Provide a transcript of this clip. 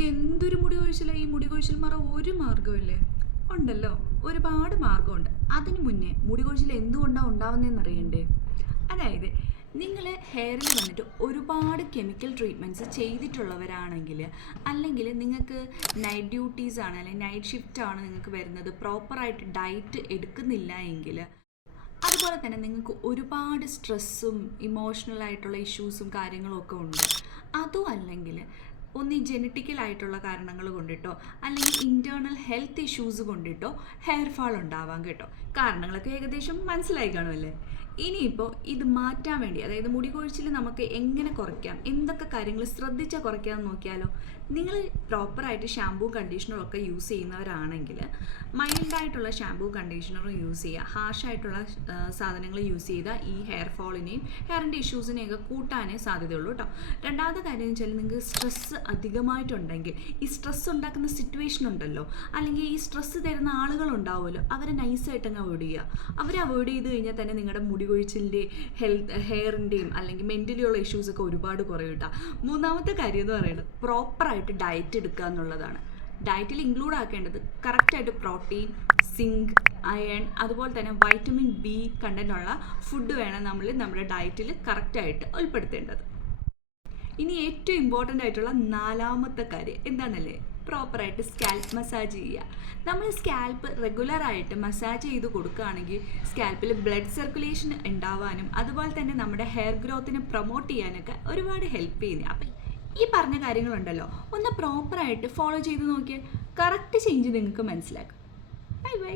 എന്തൊരു മുടി കൊഴിച്ചിലാ ഈ മുടി കൊഴിച്ചിൽ മാറാൻ ഒരു മാർഗ്ഗമില്ലേ? ഉണ്ടല്ലോ, ഒരുപാട് മാർഗ്ഗമുണ്ട്. അതിന് മുന്നേ മുടി കൊഴിച്ചിൽ എന്തുകൊണ്ടാണ് ഉണ്ടാവുന്നതെന്ന് അറിയണ്ടേ? അതായത് നിങ്ങൾ ഹെയറിൽ വന്നിട്ട് ഒരുപാട് കെമിക്കൽ ട്രീറ്റ്മെൻറ്റ്സ് ചെയ്തിട്ടുള്ളവരാണെങ്കിൽ, അല്ലെങ്കിൽ നിങ്ങൾക്ക് നൈറ്റ് ഡ്യൂട്ടീസ് ആണ് അല്ലെങ്കിൽ നൈറ്റ് ഷിഫ്റ്റ് ആണ് നിങ്ങൾക്ക് വരുന്നത്, പ്രോപ്പറായിട്ട് ഡയറ്റ് എടുക്കുന്നില്ല എങ്കിൽ, അതുപോലെ തന്നെ നിങ്ങൾക്ക് ഒരുപാട് സ്ട്രെസ്സും ഇമോഷണൽ ആയിട്ടുള്ള ഇഷ്യൂസും കാര്യങ്ങളും ഒക്കെ ഉണ്ട്. അതും അല്ലെങ്കിൽ ഒന്ന് ഈ ജെനറ്റിക്കലായിട്ടുള്ള കാരണങ്ങൾ കൊണ്ടിട്ടോ അല്ലെങ്കിൽ ഇൻറ്റേർണൽ ഹെൽത്ത് ഇഷ്യൂസ് കൊണ്ടിട്ടോ ഹെയർ ഫാൾ ഉണ്ടാവാം കേട്ടോ. കാരണങ്ങളൊക്കെ ഏകദേശം മനസ്സിലായി കാണുമല്ലേ? ഇനിയിപ്പോൾ ഇത് മാറ്റാൻ വേണ്ടി, അതായത് മുടി കൊഴിച്ചിൽ നമുക്ക് എങ്ങനെ കുറയ്ക്കാം, എന്തൊക്കെ കാര്യങ്ങൾ ശ്രദ്ധിച്ചാൽ കുറയ്ക്കാമെന്ന് നോക്കിയാലോ. നിങ്ങൾ പ്രോപ്പറായിട്ട് ഷാമ്പൂ കണ്ടീഷണറും ഒക്കെ യൂസ് ചെയ്യുന്നവരാണെങ്കിൽ മൈൽഡായിട്ടുള്ള ഷാമ്പൂ കണ്ടീഷണറും യൂസ് ചെയ്യുക. ഹാർഷായിട്ടുള്ള സാധനങ്ങൾ യൂസ് ചെയ്താൽ ഈ ഹെയർ ഫോളിനെയും ഹെയറിൻ്റെ ഇഷ്യൂസിനെയൊക്കെ കൂട്ടാനേ സാധ്യതയുള്ളൂ കേട്ടോ. രണ്ടാമത്തെ കാര്യം എന്ന് വെച്ചാൽ നിങ്ങൾക്ക് സ്ട്രെസ്സ് അധികമായിട്ടുണ്ടെങ്കിൽ, ഈ സ്ട്രെസ്സ് ഉണ്ടാക്കുന്ന സിറ്റുവേഷൻ ഉണ്ടല്ലോ, അല്ലെങ്കിൽ ഈ സ്ട്രെസ്സ് തരുന്ന ആളുകളുണ്ടാവുമല്ലോ, അവരെ നൈസായിട്ടങ്ങ് അവോയ്ഡ് ചെയ്യുക. അവരെ അവോയ്ഡ് ചെയ്ത് കഴിഞ്ഞാൽ തന്നെ നിങ്ങളുടെ മുടി കൊഴിച്ചിലിൻ്റെ ഹെയറിൻ്റെയും അല്ലെങ്കിൽ മെൻ്റലി ഉള്ള ഇഷ്യൂസൊക്കെ ഒരുപാട് കുറയും കേട്ടോ. മൂന്നാമത്തെ കാര്യം എന്ന് പറയുന്നത് പ്രോപ്പറായിട്ട് ഡയറ്റ് എടുക്കുക എന്നുള്ളതാണ്. ഡയറ്റിൽ ഇൻക്ലൂഡ് ആക്കേണ്ടത് കറക്റ്റായിട്ട് പ്രോട്ടീൻ, സിങ്ക്, അയൺ, അതുപോലെ തന്നെ വൈറ്റമിൻ ബി കണ്ടൻ്റുള്ള ഫുഡ് വേണം നമ്മൾ നമ്മുടെ ഡയറ്റിൽ കറക്റ്റായിട്ട് ഉൾപ്പെടുത്തേണ്ടത്. ഇനി ഏറ്റവും ഇമ്പോർട്ടൻ്റ് ആയിട്ടുള്ള നാലാമത്തെ കാര്യം എന്താണെന്നല്ലേ? പ്രോപ്പറായിട്ട് സ്കാൽപ്പ് മസാജ് ചെയ്യുക. നമ്മൾ സ്കാൽപ്പ് റെഗുലറായിട്ട് മസാജ് ചെയ്ത് കൊടുക്കുകയാണെങ്കിൽ സ്കാൽപ്പിൽ ബ്ലഡ് സർക്കുലേഷൻ ഉണ്ടാവാനും അതുപോലെ തന്നെ നമ്മുടെ ഹെയർ ഗ്രോത്തിനെ പ്രൊമോട്ട് ചെയ്യാനൊക്കെ ഒരുപാട് ഹെൽപ്പ് ചെയ്യുന്നത്. അപ്പം ഈ പറഞ്ഞ കാര്യങ്ങളുണ്ടല്ലോ, ഒന്ന് പ്രോപ്പറായിട്ട് ഫോളോ ചെയ്ത് നോക്കിയാൽ കറക്റ്റ് ചേഞ്ച് നിങ്ങൾക്ക് മനസ്സിലാക്കും. Bye bye.